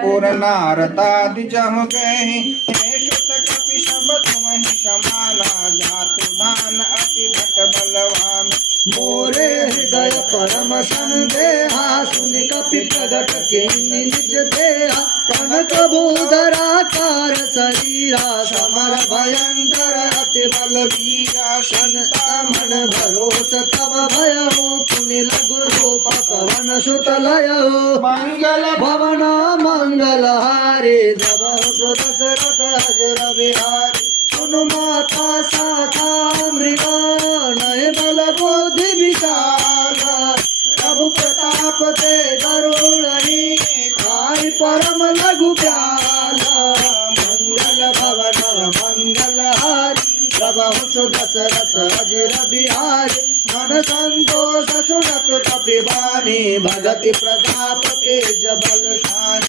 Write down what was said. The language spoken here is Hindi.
पूर्णारतादि जहु गहि हे सुत कपि सब तुमहि समाना जातु दान अति भट बलवान मोरे हृदय परम संदेहा सुनि कपि प्रगट किन्नि निज देहा कनक भूधराकार शरीरा समर भयंकर अति बलवीरा संतामन भरोस तब भयउ पुनि लघु रूप पवन सुत लयउ मंगल भवन मंगल हारे जब दशरथ अजर बिहारी सुनु माता साता मृगा नय बल बुद्धि विशाला प्रभु प्रताप ते गरुड़ही काय परम लघु प्याला मंगल भवन मंगल हारी प्रभु दशरथ अजर बिहारी मन संतोष सुनत कपि वाणी भगति प्रताप तेज बलशाली।